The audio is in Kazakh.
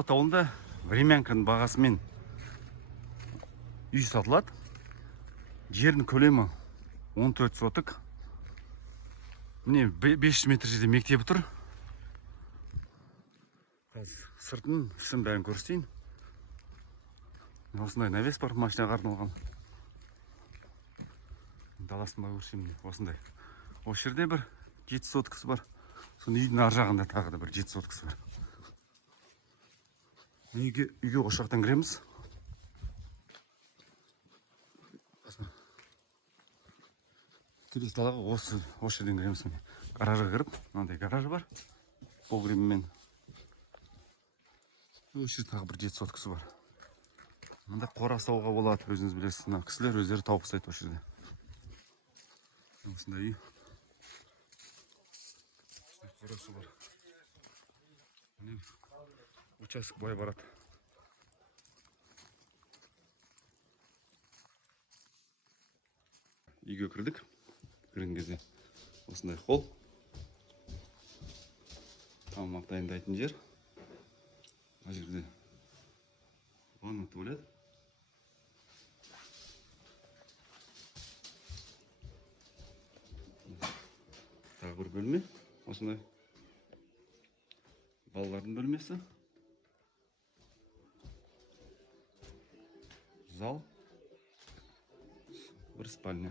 Болат ауылында времянканың бағасымен үй сатылады. Жердің көлемі 14 сотық. Міне 500 метр жерде мектебі тұр. Қазір сыртын, ішін бәрін көрсетейін. Осындай навес бар, машинаға арналған. Даласын ба көрсетейін, осындай. Осы жерде бір 7 соткасы бар. Соны үйдің ар жағында тағы да бір 7 соткасы бар. Үйге ошақтан кіреміз. Келесі далаға осы жерден кіреміз. Гаражға кіріп, мынандай гаражы бар. Погребімен. Осы жерде тағы бір 7 соткасы бар. Мында қора ұстауға болады, өзіңіз білесіз. Мына кісілер өздері тауық ұстайды осы жерде. Осындай үй. Қорасы бар. Участок былай барады. Үйге кірдік. Кірген кезде осындай холл. Тамақ дайындайтын жер. Мына жерде ванна, туалет. Тағы бір бөлме. Осындай балалардың бөлмесі. Зал. Бір спальня.